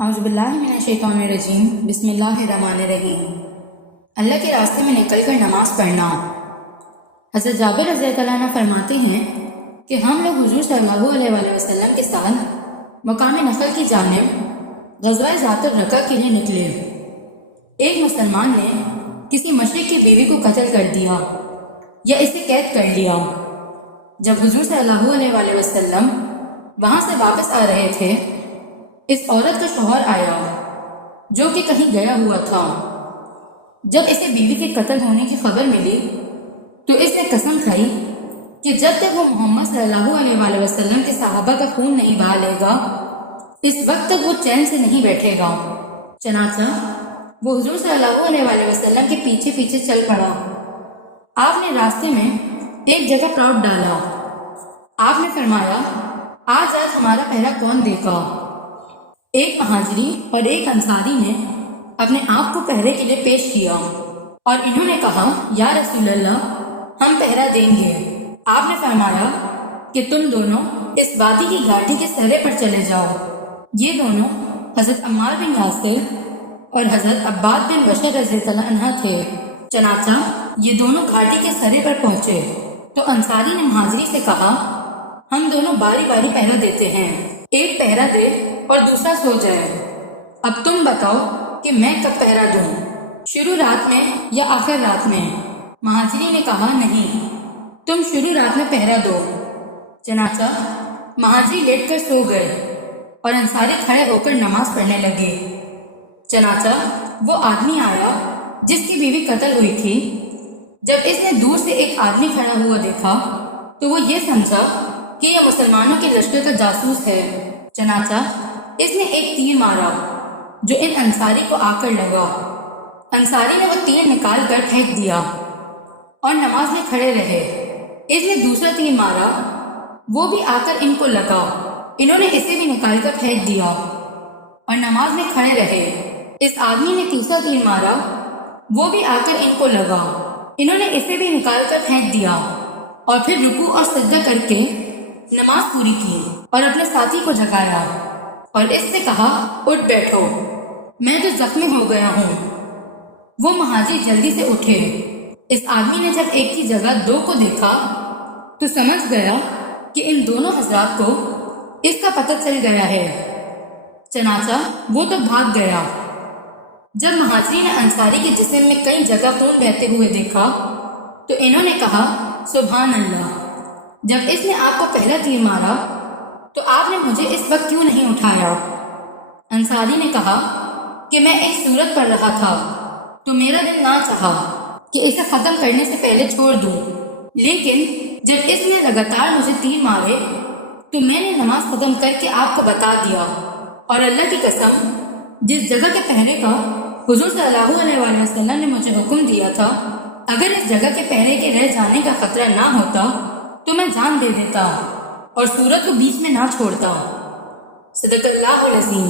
اعوذ باللہ من الشیطان الرجیم بسم اللہ الرحمن الرحیم۔ اللہ کے راستے میں نکل کر نماز پڑھنا۔ حضرت جابر رضی اللہ عنہ فرماتے ہیں کہ ہم لوگ حضور صلی اللہ علیہ وآلہ وسلم کے ساتھ مقام نخل کی جانب غزوہ ذات الرقہ کے لیے نکلے۔ ایک مسلمان نے کسی مشرک کی بیوی کو قتل کر دیا یا اسے قید کر لیا۔ جب حضور صلی اللہ علیہ وآلہ وسلم وہاں سے واپس آ رہے تھے، اس عورت کا شوہر آیا جو کہ کہیں گیا ہوا تھا۔ جب اسے بیوی کے قتل ہونے کی خبر ملی تو اس نے قسم کھائی کہ جب تک وہ محمد صلی اللہ علیہ وآلہ وسلم کے صحابہ کا خون نہیں بہا لے گا، اس وقت تک وہ چین سے نہیں بیٹھے گا۔ چنانچہ وہ حضور صلی اللہ علیہ وآلہ وسلم کے پیچھے پیچھے چل پڑا۔ آپ نے راستے میں ایک جگہ ٹراٹ ڈالا۔ آپ نے فرمایا، آج ہمارا پہرا کون دے گا؟ ایک مہاجری اور ایک انصاری نے اپنے آپ کو پہرے کے لیے پیش کیا اور انہوں نے کہا، یا رسول اللہ، ہم پہرا دیں گے۔ آپ نے فرمایا کہ تم دونوں اس وادی کی گھاٹی کے سرے پر چلے جاؤ۔ یہ دونوں حضرت عمار بن یاسر اور حضرت عباد بن بشر رضی اللہ عنہ تھے۔ چنانچہ یہ دونوں گھاٹی کے سرے پر پہنچے تو انصاری نے مہاجری سے کہا، ہم دونوں باری باری پہرا دیتے ہیں، ایک پہرا دے اور دوسرا سو جائے۔ اب تم بتاؤ کہ میں کب پہرا دوں، شروع رات میں یا آخر رات میں؟ مہاجری نے کہا، نہیں، تم شروع رات میں پہرا دو۔ چنانچہ مہاجری لیٹ کر سو گئے اور انصاری کھڑے ہو کر نماز پڑھنے لگے۔ چنانچہ وہ آدمی آیا جس کی بیوی قتل ہوئی تھی۔ جب اس نے دور سے ایک آدمی کھڑا ہوا دیکھا تو وہ یہ سمجھا کہ یہ مسلمانوں کے لشکر کا جاسوس ہے۔ چنانچہ اس نے ایک تیر مارا جو ان انصاری کو آ کر لگا۔ انصاری نے وہ تیر نکال کر پھینک دیا اور نماز میں کھڑے رہے۔ اس نے دوسرا تیر مارا، وہ بھی آ کر ان کو لگا۔ انہوں نے اسے بھی نکال کر پھینک دیا اور نماز میں کھڑے رہے۔ اس آدمی نے تیسرا تیر مارا، وہ بھی آ کر ان کو لگا۔ انہوں نے اسے بھی نکال کر پھینک دیا اور پھر رکوع اور سجدہ کر کے نماز پوری کی اور اپنے ساتھی کو جگایا اور اس سے کہا، اٹھ بیٹھو، میں تو زخمی ہو گیا ہوں۔ وہ مہاجر جلدی سے اٹھے۔ اس آدمی نے جب ایک کی جگہ دو کو دیکھا تو سمجھ گیا کہ ان دونوں حضرات کو اس کا پتہ چل گیا ہے۔ چنانچہ وہ تو بھاگ گیا۔ جب مہاجری نے انصاری کے جسم میں کئی جگہ خون بہتے ہوئے دیکھا تو انہوں نے کہا، سبحان اللہ، جب اس نے آپ کو پہلا تیر مارا تو آپ نے مجھے اس وقت کیوں نہیں اٹھایا؟ انصاری نے کہا کہ میں ایک صورت پڑھ رہا تھا تو میرا دل نہ چاہا کہ اسے ختم کرنے سے پہلے چھوڑ دوں، لیکن جب اس نے لگاتار مجھے تیر مارے تو میں نے نماز ختم کر کے آپ کو بتا دیا، اور اللہ کی قسم، جس جگہ کے پہرے کا حضور صلی اللہ علیہ وآلہ وسلم نے مجھے حکم دیا تھا، اگر اس جگہ کے پہرے کے رہ جانے کا خطرہ نہ ہوتا تو میں جان دے دیتا اور سورت کو بیچ میں نہ چھوڑتا۔ صدق اللہ العظیم۔